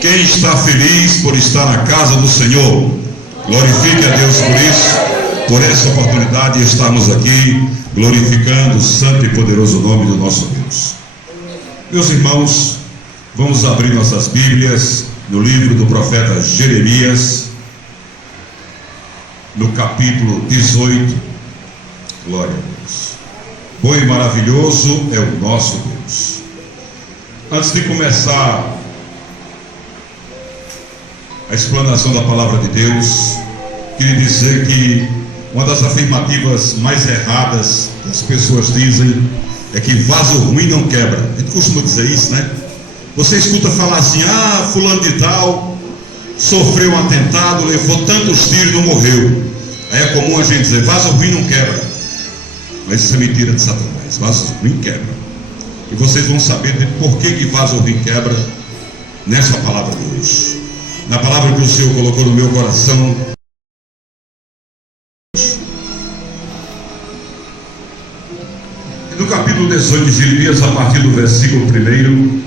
Quem está feliz por estar na casa do Senhor, glorifique a Deus por isso, por essa oportunidade de estarmos aqui glorificando o santo e poderoso nome do nosso Deus. Meus irmãos, vamos abrir nossas Bíblias no livro do profeta Jeremias, no capítulo 18. Glória a Deus. Bom e maravilhoso é o nosso Deus. Antes de começar a explanação da palavra de Deus, queria dizer que uma das afirmativas mais erradas que as pessoas dizem é que vaso ruim não quebra. A gente costuma dizer isso, né? Você escuta falar assim: ah, fulano de tal sofreu um atentado, levou tantos tiros e não morreu. Aí é comum a gente dizer: vaso ruim não quebra. Mas isso é mentira de Satanás. Vaso ruim quebra. E vocês vão saber por que vaso ruim quebra nessa palavra de hoje. Na palavra que o Senhor colocou no meu coração. No capítulo 18 de Jeremias, a partir do versículo 1,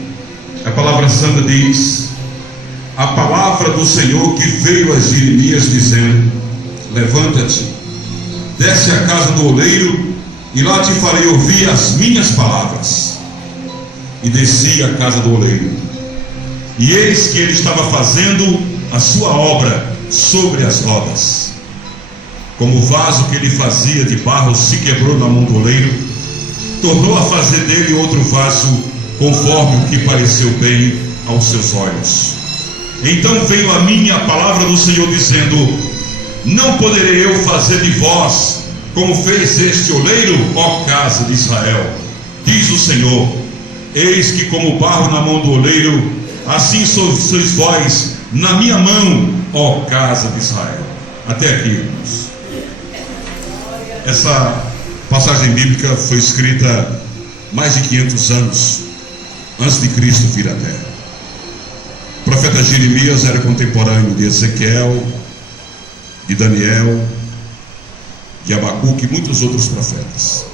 a palavra santa diz: a palavra do Senhor que veio a Jeremias dizendo: levanta-te, desce à casa do oleiro, e lá te farei ouvir as minhas palavras. E desci à casa do oleiro, e eis que ele estava fazendo a sua obra sobre as rodas. Como o vaso que ele fazia de barro se quebrou na mão do oleiro, tornou a fazer dele outro vaso, conforme o que pareceu bem aos seus olhos. Então veio a mim a palavra do Senhor dizendo: não poderei eu fazer de vós como fez este oleiro, ó casa de Israel? Diz o Senhor: eis que como barro na mão do oleiro, assim sois vós na minha mão, ó casa de Israel. Até aqui, irmãos. Essa passagem bíblica foi escrita mais de 500 anos antes de Cristo vir à terra. O profeta Jeremias era contemporâneo de Ezequiel, de Daniel, de Abacuque e muitos outros profetas.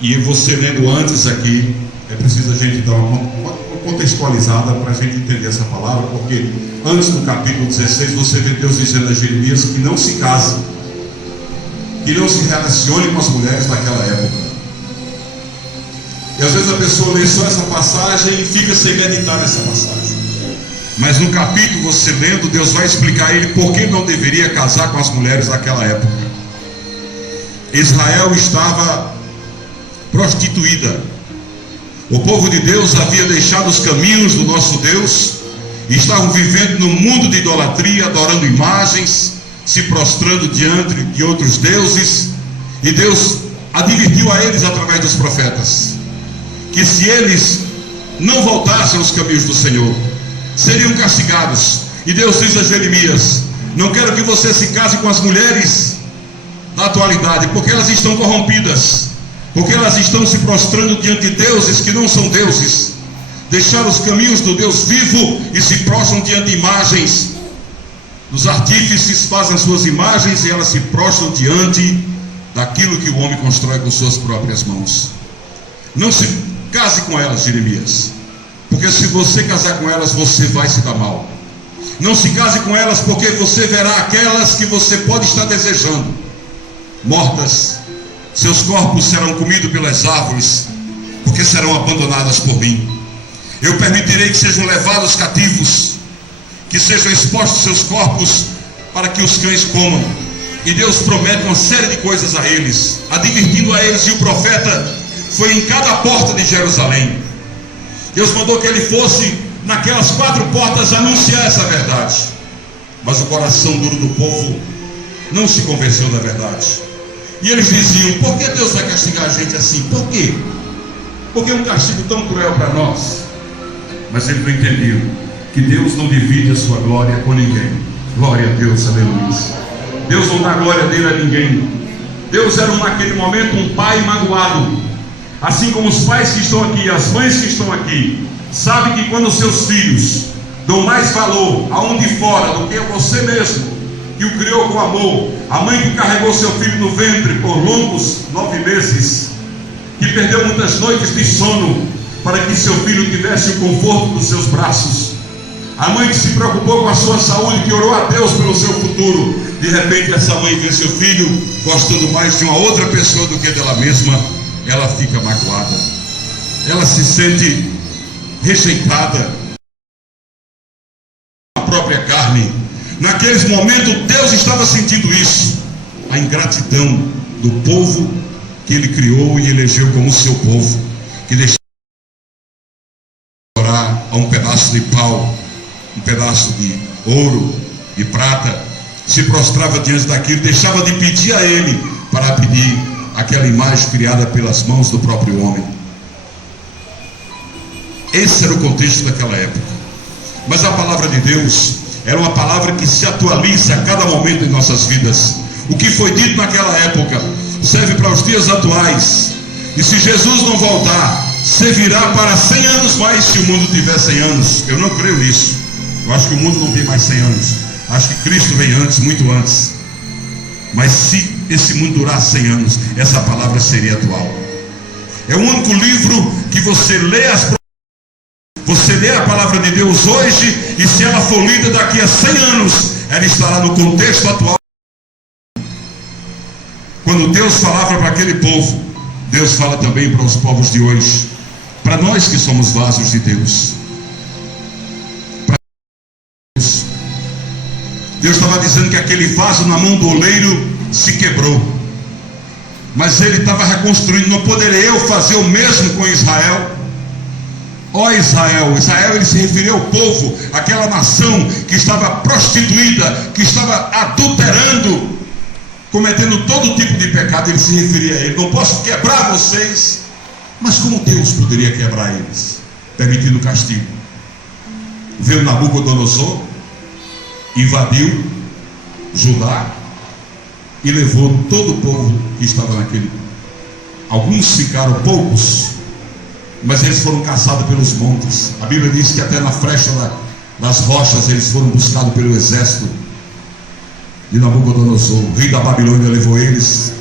E você lendo antes aqui, é preciso a gente dar uma contextualizada para a gente entender essa palavra, porque antes do capítulo 16 você vê Deus dizendo a Jeremias que não se case, que não se relacione com as mulheres daquela época. E às vezes a pessoa lê só essa passagem e fica sem meditar nessa passagem. Mas no capítulo, você lendo, Deus vai explicar a ele por que não deveria casar com as mulheres daquela época. Israel estava prostituída. O povo de Deus havia deixado os caminhos do nosso Deus e estavam vivendo no mundo de idolatria, adorando imagens, se prostrando diante de outros deuses. E Deus advertiu a eles através dos profetas que se eles não voltassem aos caminhos do Senhor, seriam castigados. E Deus diz a Jeremias: não quero que você se case com as mulheres da atualidade, porque elas estão corrompidas, porque elas estão se prostrando diante de deuses que não são deuses, deixaram os caminhos do Deus vivo e se prostram diante de imagens. Os artífices fazem as suas imagens e elas se prostram diante daquilo que o homem constrói com suas próprias mãos. Não se case com elas, Jeremias, porque se você casar com elas, você vai se dar mal. Não se case com elas, porque você verá aquelas que você pode estar desejando mortas. Seus corpos serão comidos pelas árvores, porque serão abandonadas por mim. Eu permitirei que sejam levados cativos, que sejam expostos seus corpos para que os cães comam. E Deus promete uma série de coisas a eles, advertindo a eles. E o profeta foi em cada porta de Jerusalém. Deus mandou que ele fosse naquelas 4 portas anunciar essa verdade. Mas o coração duro do povo não se convenceu da verdade. E eles diziam: por que Deus vai castigar a gente assim? Por quê? Por que um castigo tão cruel para nós? Mas eles não entendiam que Deus não divide a sua glória com ninguém. Glória a Deus, aleluia. Deus não dá glória dele a ninguém. Deus era naquele momento um pai magoado. Assim como os pais que estão aqui, as mães que estão aqui, sabem que quando os seus filhos dão mais valor aonde fora do que a você mesmo, que o criou com amor, a mãe que carregou seu filho no ventre por longos 9 meses, que perdeu muitas noites de sono para que seu filho tivesse o conforto dos seus braços, A mãe que se preocupou com a sua saúde, que orou a Deus pelo seu futuro. De repente essa mãe vê seu filho gostando mais de uma outra pessoa do que dela mesma. Ela fica magoada. Ela se sente rejeitada. A própria carne. Naqueles momentos Deus estava sentindo isso. A ingratidão do povo que Ele criou e elegeu como seu povo. Que deixou de orar a um pedaço de pau, um pedaço de ouro, de prata, se prostrava diante daquilo, deixava de pedir a Ele para pedir aquela imagem criada pelas mãos do próprio homem. Esse era o contexto daquela época. Mas a palavra de Deus era uma palavra que se atualiza a cada momento em nossas vidas. O que foi dito naquela época serve para os dias atuais. E se Jesus não voltar, servirá para 100 anos mais se o mundo tiver 100 anos. Eu não creio nisso. Eu acho que o mundo não tem mais 100 anos. Acho que Cristo vem antes, muito antes. Mas se esse mundo durar 100 anos, essa palavra seria atual. É o único livro que você lê a palavra de Deus hoje, e se ela for lida daqui a 100 anos, ela estará no contexto atual. Quando Deus falava para aquele povo, Deus fala também para os povos de hoje, para nós que somos vasos de Deus. Deus estava dizendo que aquele vaso na mão do oleiro se quebrou, mas Ele estava reconstruindo. Não poderia eu fazer o mesmo com Israel? Ó Israel, Ele se referia ao povo, aquela nação que estava prostituída, que estava adulterando, cometendo todo tipo de pecado. Ele se referia a ele. Não posso quebrar vocês. Mas como Deus poderia quebrar eles? Permitindo castigo. Veio Nabucodonosor, invadiu Judá e levou todo o povo que estava naquele. Alguns ficaram, poucos, mas eles foram caçados pelos montes. A Bíblia diz que até na frecha das rochas eles foram buscados pelo exército de Nabucodonosor. O rei da Babilônia levou eles,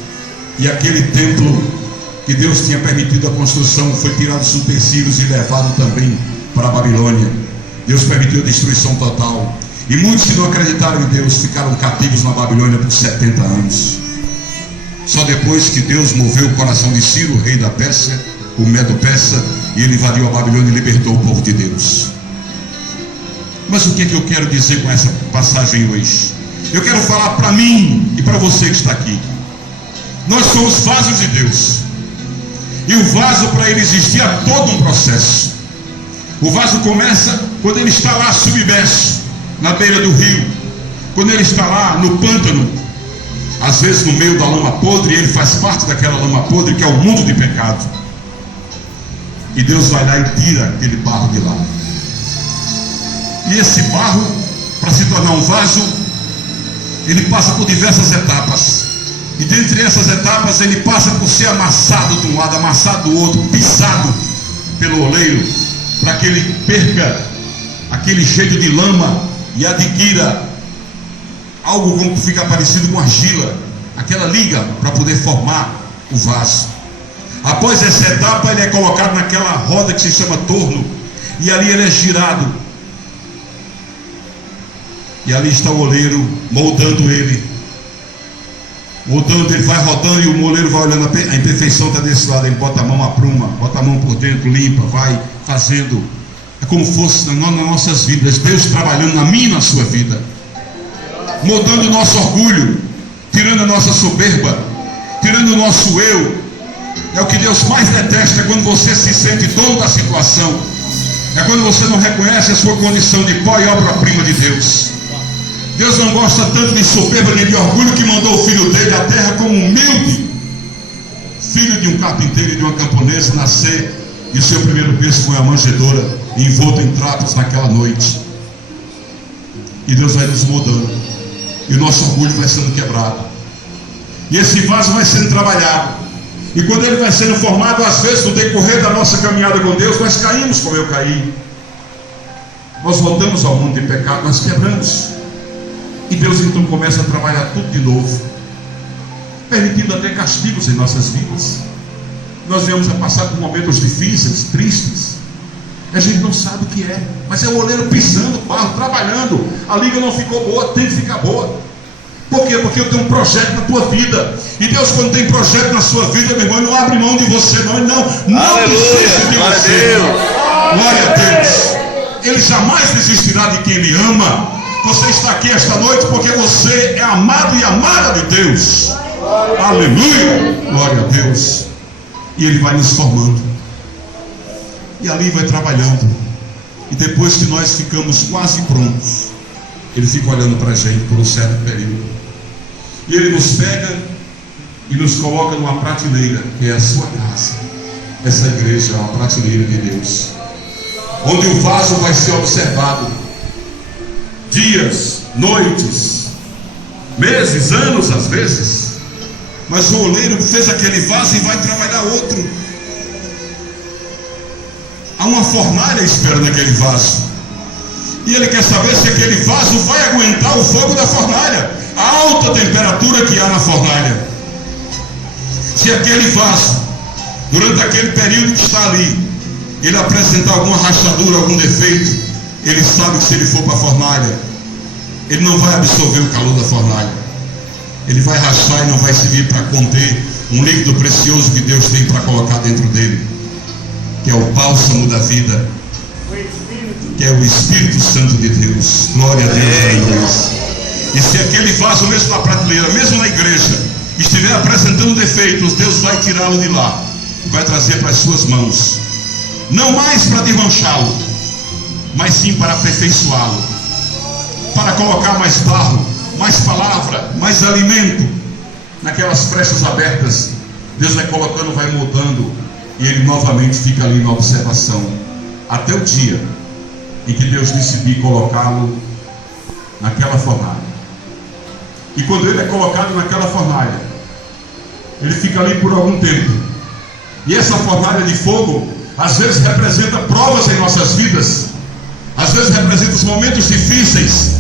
e aquele templo que Deus tinha permitido a construção foi tirado dos utensílios e levado também para a Babilônia. Deus permitiu a destruição total, e muitos que não acreditaram em Deus ficaram cativos na Babilônia por 70 anos. Só depois que Deus moveu o coração de Ciro, o rei da Pérsia, o Medo-Persa, e ele invadiu a Babilônia e libertou o povo de Deus. Mas o que é que eu quero dizer com essa passagem hoje? Eu quero falar para mim e para você que está aqui. Nós somos vasos de Deus, e o vaso, para ele existir, há todo um processo. O vaso começa quando ele está lá submerso, na beira do rio, quando ele está lá no pântano, às vezes no meio da lama podre, e ele faz parte daquela lama podre que é o mundo de pecado. E Deus vai lá e tira aquele barro de lá. E esse barro, para se tornar um vaso, ele passa por diversas etapas. E dentre essas etapas, ele passa por ser amassado de um lado, amassado do outro, pisado pelo oleiro, para que ele perca aquele jeito de lama e adquira algo como que fica parecido com argila, aquela liga para poder formar o vaso. Após essa etapa, ele é colocado naquela roda que se chama torno, e ali ele é girado, e ali está o oleiro moldando ele, ele vai rodando, e o moleiro vai olhando, a imperfeição está desse lado, ele bota a mão, apruma, bota a mão por dentro, limpa, vai fazendo. É como fosse nas nossas vidas, Deus trabalhando na minha e na sua vida, moldando o nosso orgulho, tirando a nossa soberba, tirando o nosso eu. É o que Deus mais detesta, é quando você se sente dono da situação, é quando você não reconhece a sua condição de pó e obra-prima de Deus. Deus não gosta tanto de soberba nem de orgulho, que mandou o filho dele à terra como humilde, filho de um carpinteiro e de uma camponesa, nascer, e seu primeiro berço foi a manjedoura, envolto em trapos naquela noite. E Deus vai nos moldando, e o nosso orgulho vai sendo quebrado, e esse vaso vai sendo trabalhado. E quando ele vai sendo formado, às vezes no decorrer da nossa caminhada com Deus, nós caímos como eu caí, nós voltamos ao mundo de pecado, nós quebramos, e Deus então começa a trabalhar tudo de novo, permitindo até castigos em nossas vidas. Nós viemos a passar por momentos difíceis, tristes, a gente não sabe o que é, mas é o oleiro pisando o barro, trabalhando. A liga não ficou boa, tem que ficar boa. Por quê? Porque eu tenho um projeto na tua vida. E Deus, quando tem projeto na sua vida, meu irmão, Ele não abre mão de você, não. Ele não desiste de Glória você. a Deus. Glória a Deus. Ele jamais desistirá de quem Ele ama. Você está aqui esta noite porque você é amado e amada de Deus. Aleluia. Glória a Deus. E Ele vai nos formando. E ali vai trabalhando. E depois que nós ficamos quase prontos, Ele fica olhando para a gente por um certo período. E Ele nos pega e nos coloca numa prateleira, que é a sua casa. Essa igreja é uma prateleira de Deus, onde o vaso vai ser observado dias, noites, meses, anos às vezes. Mas o oleiro fez aquele vaso e vai trabalhar outro. Há uma fornalha esperando aquele vaso. E ele quer saber se aquele vaso vai aguentar o fogo da fornalha, a alta temperatura que há na fornalha. Se aquele vaso, durante aquele período que está ali, ele apresentar alguma rachadura, algum defeito, ele sabe que se ele for para a fornalha, ele não vai absorver o calor da fornalha. Ele vai rachar e não vai servir para conter um líquido precioso que Deus tem para colocar dentro dele, que é o bálsamo da vida, que é o Espírito Santo de Deus. Glória a Deus, aleluia. E se aquele vaso, mesmo na prateleira, mesmo na igreja, estiver apresentando defeitos, Deus vai tirá-lo de lá e vai trazer para as suas mãos, não mais para desmanchá-lo, mas sim para aperfeiçoá-lo, para colocar mais barro, mais palavra, mais alimento naquelas frestas abertas. Deus vai colocando, vai moldando, e ele novamente fica ali na observação, até o dia em que Deus decidir colocá-lo naquela fornalha. E quando ele é colocado naquela fornalha, ele fica ali por algum tempo. E essa fornalha de fogo, às vezes representa provas em nossas vidas, às vezes representa os momentos difíceis,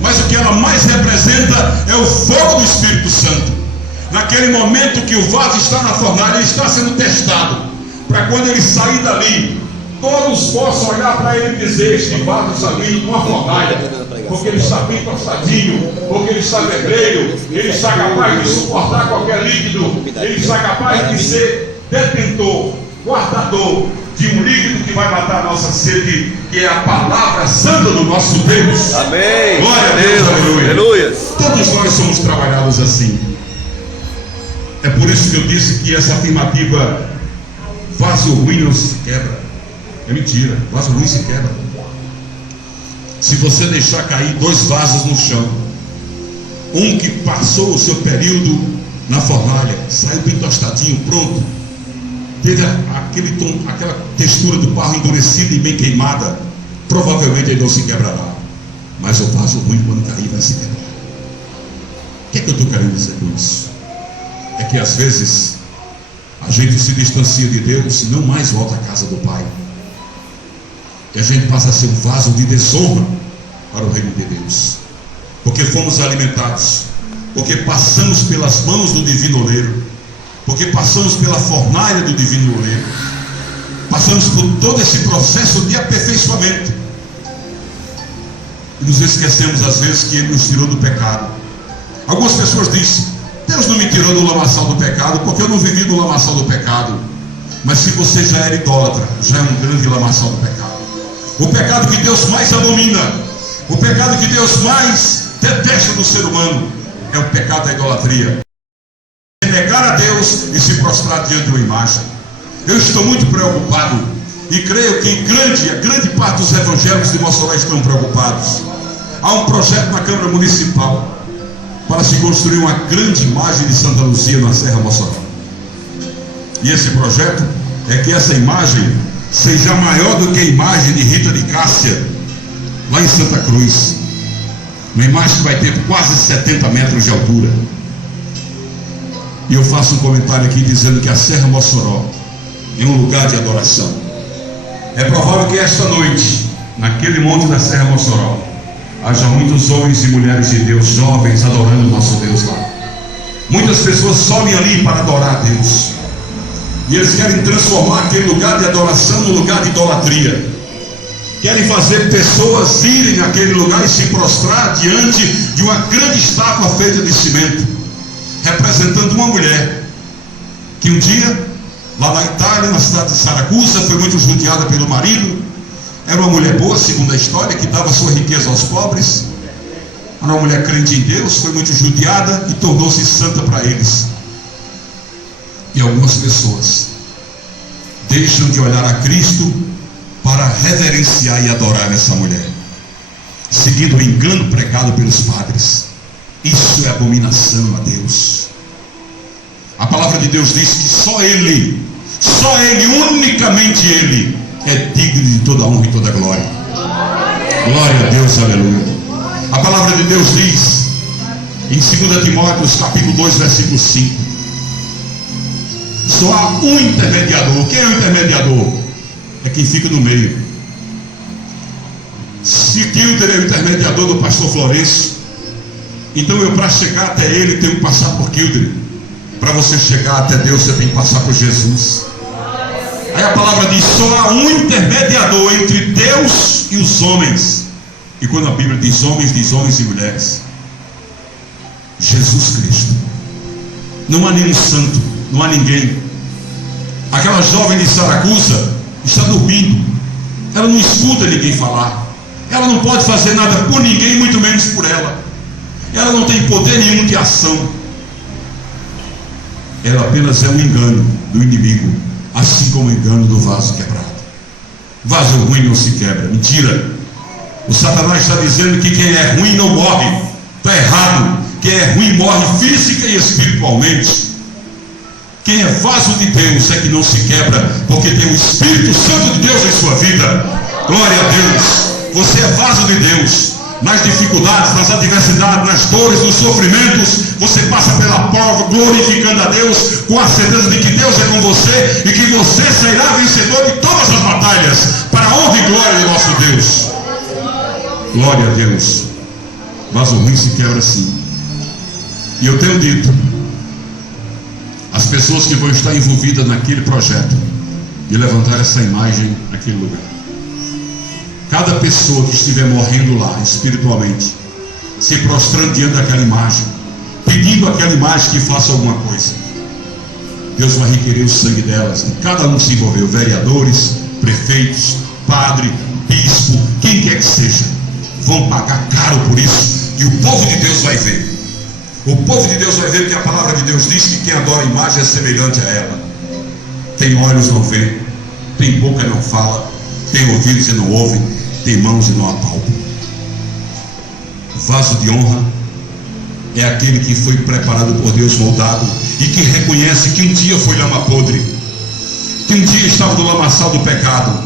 mas o que ela mais representa é o fogo do Espírito Santo. Naquele momento que o vaso está na fornalha, ele está sendo testado, para quando ele sair dali, todos possam olhar para ele e dizer: este vaso está vindo com uma fornalha, porque ele está bem tostadinho, porque ele está vermelho, ele está capaz de suportar qualquer líquido, ele está capaz de ser detentor, guardador de um líquido que vai matar a nossa sede, que é a palavra santa do nosso Deus. Amém. Glória a Deus, aleluia. Aleluia. Todos nós somos trabalhados assim. É por isso que eu disse que essa afirmativa, vaso ruim não se quebra, é mentira. Vaso ruim se quebra. Se você deixar cair 2 vasos no chão, um que passou o seu período na fornalha, saiu bem tostadinho, pronto, teve aquele tom, aquela textura do barro endurecida e bem queimada, provavelmente ele não se quebrará. Mas o vaso ruim, quando cair, vai se quebrar. O que é que eu estou querendo dizer com isso? É que às vezes a gente se distancia de Deus e não mais volta à casa do Pai. E a gente passa a ser um vaso de desonra para o reino de Deus, porque fomos alimentados, porque passamos pelas mãos do divino oleiro, porque passamos pela fornalha do divino oleiro, passamos por todo esse processo de aperfeiçoamento, e nos esquecemos às vezes que Ele nos tirou do pecado. Algumas pessoas dizem: Deus não me tirou do lamaçal do pecado, porque eu não vivi do lamaçal do pecado. Mas se você já era idólatra, já é um grande lamaçal do pecado. O pecado que Deus mais abomina, o pecado que Deus mais detesta no ser humano, é o pecado da idolatria. Negar a Deus e se prostrar diante de uma imagem. Eu estou muito preocupado, e creio que a grande parte dos evangélicos de Mossoró estão preocupados. Há um projeto na Câmara Municipal para se construir uma grande imagem de Santa Luzia na Serra Mossoró. E esse projeto é que essa imagem seja maior do que a imagem de Rita de Cássia, lá em Santa Cruz. Uma imagem que vai ter quase 70 metros de altura. E eu faço um comentário aqui dizendo que a Serra Mossoró é um lugar de adoração. É provável que esta noite, naquele monte da Serra Mossoró, haja muitos homens e mulheres de Deus, jovens, adorando o nosso Deus lá. Muitas pessoas sobem ali para adorar a Deus, e eles querem transformar aquele lugar de adoração num lugar de idolatria. querem fazer pessoas irem naquele lugar e se prostrar diante de uma grande estátua feita de cimento, representando uma mulher que um dia, lá na Itália, na cidade de Saracusa, foi muito judiada pelo marido. Era uma mulher boa, segundo a história, que dava sua riqueza aos pobres. Era uma mulher crente em Deus, foi muito judiada e tornou-se santa para eles. E algumas pessoas deixam de olhar a Cristo para reverenciar e adorar essa mulher, seguindo o engano pregado pelos padres. Isso é abominação a Deus. A palavra de Deus diz que só Ele, unicamente Ele, é digno de toda honra e toda glória. Glória a Deus, aleluia. A palavra de Deus diz em 2 Timóteo capítulo 2, versículo 5: só há um intermediador. Quem é o intermediador? É quem fica no meio. Se Kilder é o intermediador do pastor Florencio, então eu, para chegar até ele, tenho que passar por Kilder. Para você chegar até Deus, você tem que passar por Jesus. Aí a palavra diz: só há um intermediador entre Deus e os homens. E quando a Bíblia diz homens e mulheres: Jesus Cristo. Não há nenhum santo, não há ninguém. Aquela jovem de Saracusa está dormindo. Ela não escuta ninguém falar. Ela não pode fazer nada por ninguém, muito menos por ela. Ela não tem poder nenhum de ação. Ela apenas é um engano do inimigo, assim como o engano do vaso quebrado. Vaso ruim não se quebra. Mentira. O Satanás está dizendo que quem é ruim não morre. Está errado. Quem é ruim morre física e espiritualmente. Quem é vaso de Deus é que não se quebra, porque tem o Espírito Santo de Deus em sua vida. Glória a Deus. Você é vaso de Deus. Nas dificuldades, nas adversidades, nas dores, nos sofrimentos, você passa pela prova, glorificando a Deus, com a certeza de que Deus é com você e que você será vencedor de todas as batalhas, para a honra e glória do nosso Deus. Glória a Deus. Vaso ruim se quebra assim. E eu tenho dito, as pessoas que vão estar envolvidas naquele projeto de levantar essa imagem naquele lugar, cada pessoa que estiver morrendo lá espiritualmente, se prostrando diante daquela imagem, pedindo àquela imagem que faça alguma coisa, Deus vai requerer o sangue delas. Cada um se envolveu: vereadores, prefeitos, padre, bispo, quem quer que seja, vão pagar caro por isso. E o povo de Deus vai ver. O povo de Deus vai ver que a palavra de Deus diz que quem adora a imagem é semelhante a ela. Tem olhos e não vê, tem boca e não fala, tem ouvidos e não ouvem, tem mãos e não apalpam. Vaso de honra é aquele que foi preparado por Deus, moldado, e que reconhece que um dia foi lama podre, que um dia estava no lamaçal do pecado,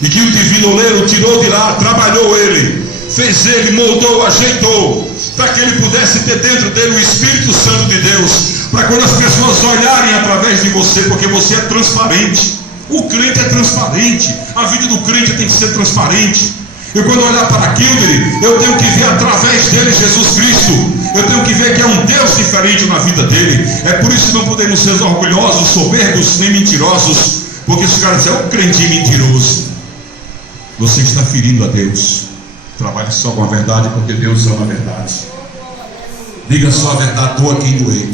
e que o divino oleiro tirou de lá, trabalhou ele, fez ele, moldou, ajeitou, para que ele pudesse ter dentro dele o Espírito Santo de Deus, para quando as pessoas olharem através de você, porque você é transparente. O crente é transparente, a vida do crente tem que ser transparente. Eu, quando olhar para aquilo, eu tenho que ver através dele Jesus Cristo. Eu tenho que ver que é um Deus diferente na vida dele. É por isso que não podemos ser orgulhosos, soberbos, nem mentirosos, porque se o cara disser: é um crente mentiroso, você está ferindo a Deus. Trabalhe só com a verdade, porque Deus ama a verdade. Diga só a verdade, doa quem doer.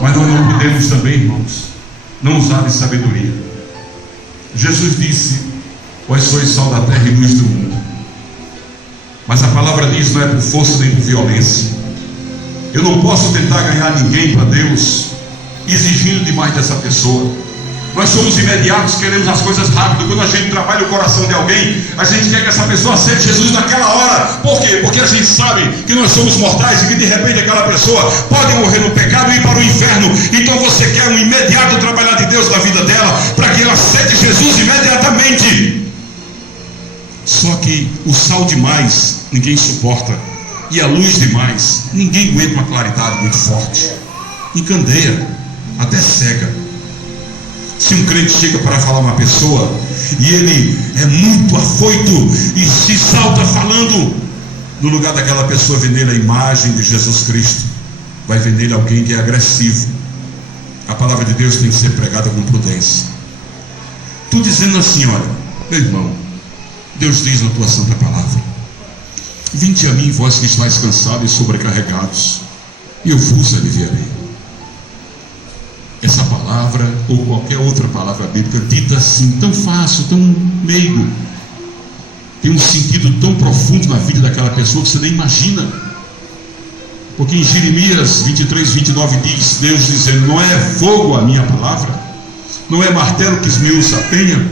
Mas não podemos também, irmãos, não usar de sabedoria. Jesus disse: vós sois sal da terra e luz do mundo. Mas a palavra diz: não é por força nem por violência. Eu não posso tentar ganhar ninguém para Deus exigindo demais dessa pessoa. Nós somos imediatos, queremos as coisas rápido. Quando a gente trabalha o coração de alguém, a gente quer que essa pessoa aceite Jesus naquela hora. Por quê? Porque a gente sabe que nós somos mortais e que de repente aquela pessoa pode morrer no pecado e ir para o inferno. Então você quer um imediato trabalhar de Deus na vida dela, para que ela aceite Jesus imediatamente. Só que o sal demais ninguém suporta, e a luz demais ninguém aguenta uma claridade muito forte. Encandeia, até cega. Se um crente chega para falar uma pessoa e ele é muito afoito e se salta falando, no lugar daquela pessoa vê nele a imagem de Jesus Cristo, vai ver nele alguém que é agressivo. A palavra de Deus tem que ser pregada com prudência. Estou dizendo assim: olha, meu irmão, Deus diz na tua santa palavra: vinde a mim, vós que estáis cansados e sobrecarregados, e eu vos aliviarei. Essa palavra, ou qualquer outra palavra bíblica dita assim, tão fácil, tão meigo, tem um sentido tão profundo na vida daquela pessoa que você nem imagina. Porque em Jeremias 23, 29 diz, Deus dizendo: não é fogo a minha palavra, não é martelo que esmiuça a penha.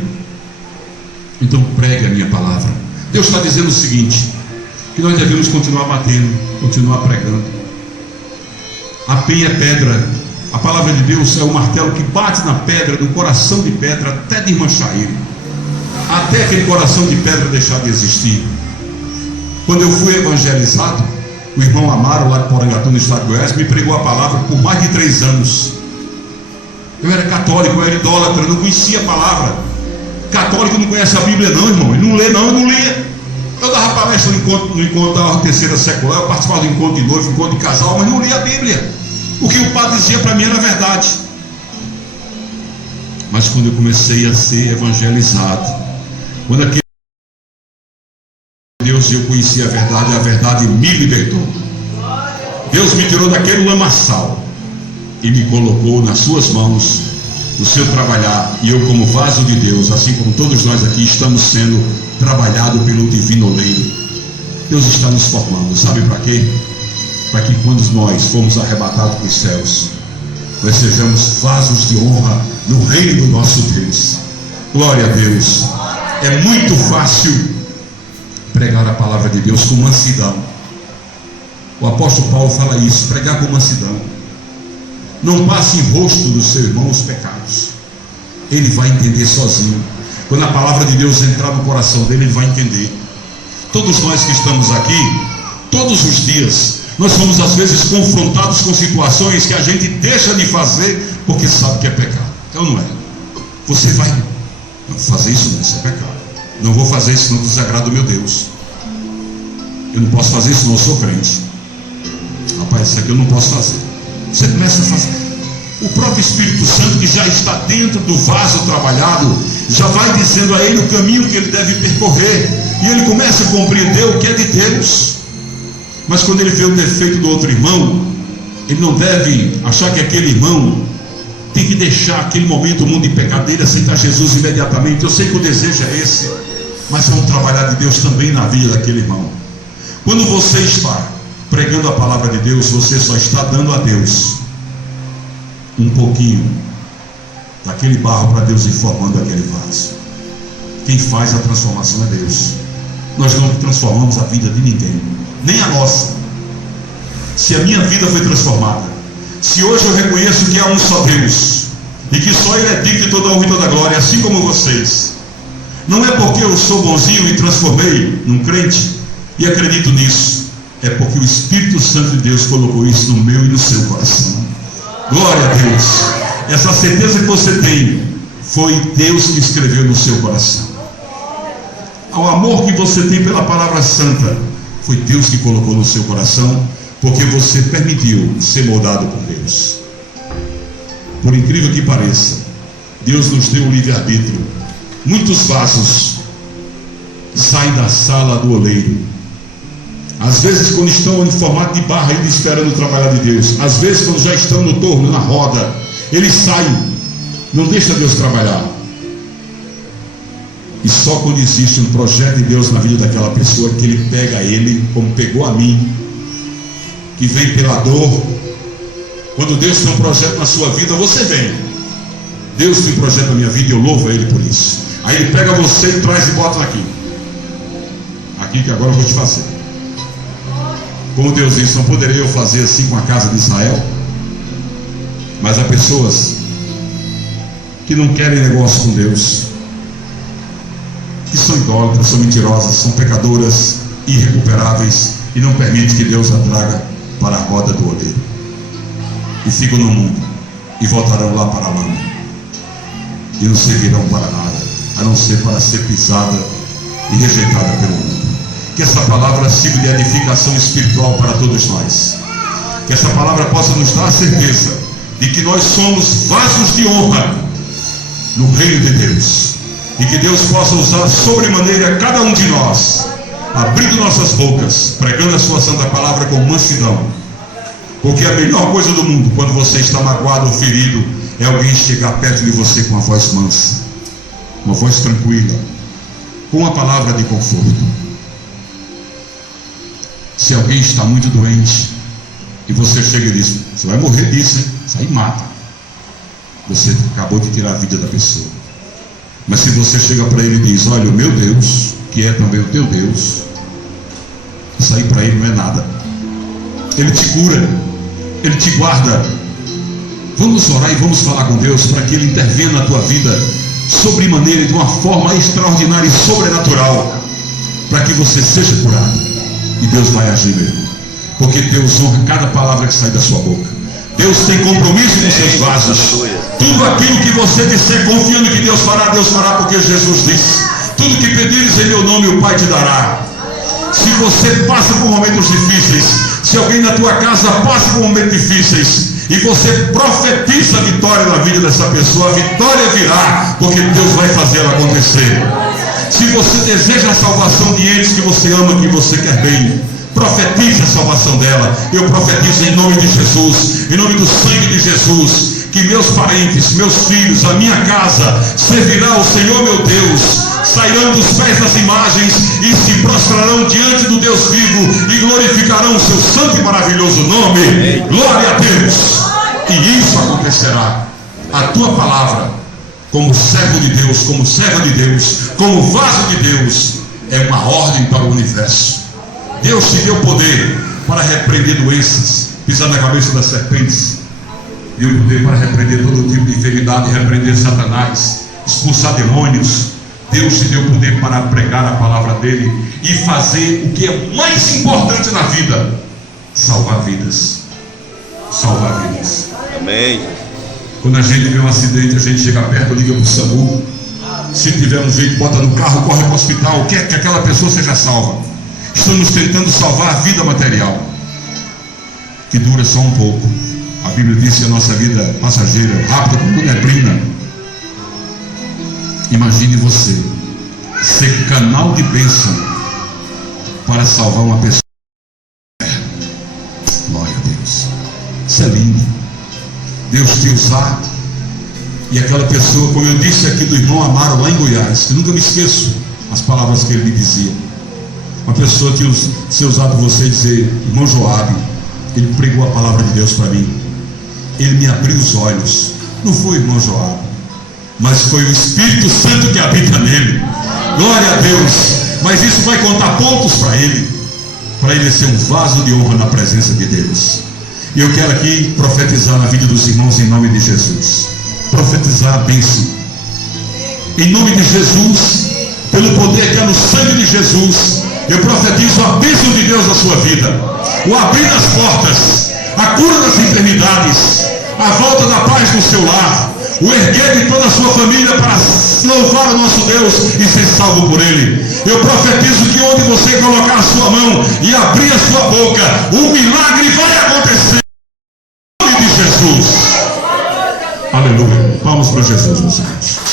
Então pregue a minha palavra. Deus está dizendo o seguinte, que nós devemos continuar batendo, continuar pregando. A penha é pedra, a palavra de Deus é o martelo que bate na pedra, do coração de pedra, até desmanchar ele, até aquele coração de pedra deixar de existir. Quando eu fui evangelizado, o irmão Amaro, lá de Porangatu, no estado de Goiás, me pregou a palavra por mais de 3 anos. Eu era católico, eu era idólatra, eu não conhecia a palavra. Católico não conhece a Bíblia não, irmão, ele não lê não, eu não lia. Eu dava palestra no encontro da terceira secular, eu participava do encontro de noivo, encontro de casal, mas não lia a Bíblia. O que o padre dizia para mim era verdade. Mas quando eu comecei a ser evangelizado, quando aquele Deus, eu conheci a verdade me libertou. Deus me tirou daquele lamaçal e me colocou nas suas mãos, no seu trabalhar, e eu, como vaso de Deus, assim como todos nós aqui, estamos sendo trabalhados pelo divino oleiro. Deus está nos formando, sabe para quê? Para que quando nós formos arrebatados para os céus, nós sejamos vasos de honra no reino do nosso Deus. Glória a Deus. É muito fácil pregar a palavra de Deus com mansidão. O apóstolo Paulo fala isso, pregar com mansidão. Não passe em rosto do seu irmão os pecados. Ele vai entender sozinho. Quando a palavra de Deus entrar no coração dele, ele vai entender. Todos nós que estamos aqui, todos os dias, nós somos às vezes confrontados com situações que a gente deixa de fazer porque sabe que é pecado. É ou não é? Você vai fazer isso, não, isso é pecado. Não vou fazer isso, não desagrada o meu Deus. Eu não posso fazer isso, não, eu sou crente. Rapaz, isso aqui eu não posso fazer. Você começa a fazer. O próprio Espírito Santo, que já está dentro do vaso trabalhado, já vai dizendo a ele o caminho que ele deve percorrer, e ele começa a compreender o que é de Deus. Mas quando ele vê o defeito do outro irmão, ele não deve achar que aquele irmão tem que deixar aquele momento, o mundo de pecado dele, aceitar Jesus imediatamente. Eu sei que o desejo é esse, mas vamos trabalhar de Deus também na vida daquele irmão. Quando você está pregando a palavra de Deus, você só está dando a Deus um pouquinho daquele barro para Deus ir formando aquele vaso. Quem faz a transformação é Deus. Nós não transformamos a vida de ninguém, nem a nossa. Se a minha vida foi transformada, se hoje eu reconheço que há um só Deus, e que só Ele é digno de toda a honra e toda a glória, assim como vocês, não é porque eu sou bonzinho e transformei num crente, e acredito nisso, é porque o Espírito Santo de Deus colocou isso no meu e no seu coração. Glória a Deus. Essa certeza que você tem, foi Deus que escreveu no seu coração. O amor que você tem pela palavra santa, foi Deus que colocou no seu coração, porque você permitiu ser moldado por Deus. Por incrível que pareça, Deus nos deu o livre-arbítrio. Muitos vasos saem da sala do oleiro, às vezes quando estão em formato de barra, ainda esperando o trabalho de Deus. Às vezes quando já estão no torno, na roda, eles saem, não deixa Deus trabalhar. E só quando existe um projeto de Deus na vida daquela pessoa, que Ele pega ele, como pegou a mim, que vem pela dor. Quando Deus tem um projeto na sua vida, você vem. Deus tem um projeto na minha vida e eu louvo a Ele por isso. Aí Ele pega você e traz e bota aqui. Aqui que agora eu vou te fazer. Como Deus disse, não poderia eu fazer assim com a casa de Israel. Mas há pessoas que não querem negócio com Deus, que são idólatras, são mentirosas, são pecadoras irrecuperáveis, e não permite que Deus a traga para a roda do oleiro, e ficam no mundo e voltarão lá para a lama, e não servirão para nada, a não ser para ser pisada e rejeitada pelo mundo. Que essa palavra sirva de edificação espiritual para todos nós, que essa palavra possa nos dar a certeza de que nós somos vasos de honra no reino de Deus, E que Deus possa usar sobremaneira cada um de nós, abrindo nossas bocas, pregando a sua santa palavra com mansidão. Porque a melhor coisa do mundo, quando você está magoado ou ferido, é alguém chegar perto de você com uma voz mansa, uma voz tranquila, com uma palavra de conforto. Se alguém está muito doente e você chega e diz: você vai morrer disso, hein? Isso aí mata. Você acabou de tirar a vida da pessoa. Mas se você chega para ele e diz: olha, o meu Deus, que é também o teu Deus, isso aí para ele não é nada. Ele te cura, ele te guarda. Vamos orar e vamos falar com Deus para que ele intervenha na tua vida sobremaneira, de uma forma extraordinária e sobrenatural, para que você seja curado. E Deus vai agir mesmo, porque Deus honra cada palavra que sai da sua boca. Deus tem compromisso com seus vasos. Tudo aquilo que você disser confiando que Deus fará, porque Jesus disse: tudo que pedires em meu nome o Pai te dará. Se você passa por momentos difíceis, se alguém na tua casa passa por momentos difíceis, e você profetiza a vitória na vida dessa pessoa, a vitória virá, porque Deus vai fazer ela acontecer. Se você deseja a salvação de entes que você ama, que você quer bem, profetize a salvação dela. Eu profetizo em nome de Jesus, em nome do sangue de Jesus, que meus parentes, meus filhos, a minha casa servirá ao Senhor meu Deus, sairão dos pés das imagens e se prostrarão diante do Deus vivo e glorificarão o seu santo e maravilhoso nome. Glória a Deus. E isso acontecerá. A tua palavra, como servo de Deus, como serva de Deus, como vaso de Deus, é uma ordem para o universo. Deus te deu poder para repreender doenças, pisar na cabeça das serpentes. Deu poder para repreender todo tipo de enfermidade, repreender Satanás, expulsar demônios. Deus te deu poder para pregar a palavra dele e fazer o que é mais importante na vida: salvar vidas. Salvar vidas. Amém. Quando a gente vê um acidente, a gente chega perto, liga para o SAMU. Se tiver um jeito, bota no carro, corre para o hospital, quer que aquela pessoa seja salva. Estamos tentando salvar a vida material, que dura só um pouco. A Bíblia diz que a nossa vida passageira, rápida como neblina. Imagine você ser canal de bênção para salvar uma pessoa. Glória a Deus. Isso é lindo. Deus te usar, e aquela pessoa, como eu disse aqui do irmão Amaro lá em Goiás, que nunca me esqueço as palavras que ele me dizia. Uma pessoa que ser usado por você e dizer: irmão Joabe, ele pregou a palavra de Deus para mim, ele me abriu os olhos. Não foi o irmão Joabe, mas foi o Espírito Santo que habita nele. Glória a Deus. Mas isso vai contar pontos para ele ser um vaso de honra na presença de Deus. E eu quero aqui profetizar na vida dos irmãos em nome de Jesus. Profetizar a bênção em nome de Jesus, pelo poder que há no sangue de Jesus. Eu profetizo a bênção de Deus na sua vida, o abrir das portas, a cura das enfermidades, a volta da paz no seu lar, o erguer de toda a sua família para louvar o nosso Deus e ser salvo por Ele. Eu profetizo que onde você colocar a sua mão e abrir a sua boca, o milagre vai acontecer em nome de Jesus. Aleluia. Palmas para Jesus, meus irmãos.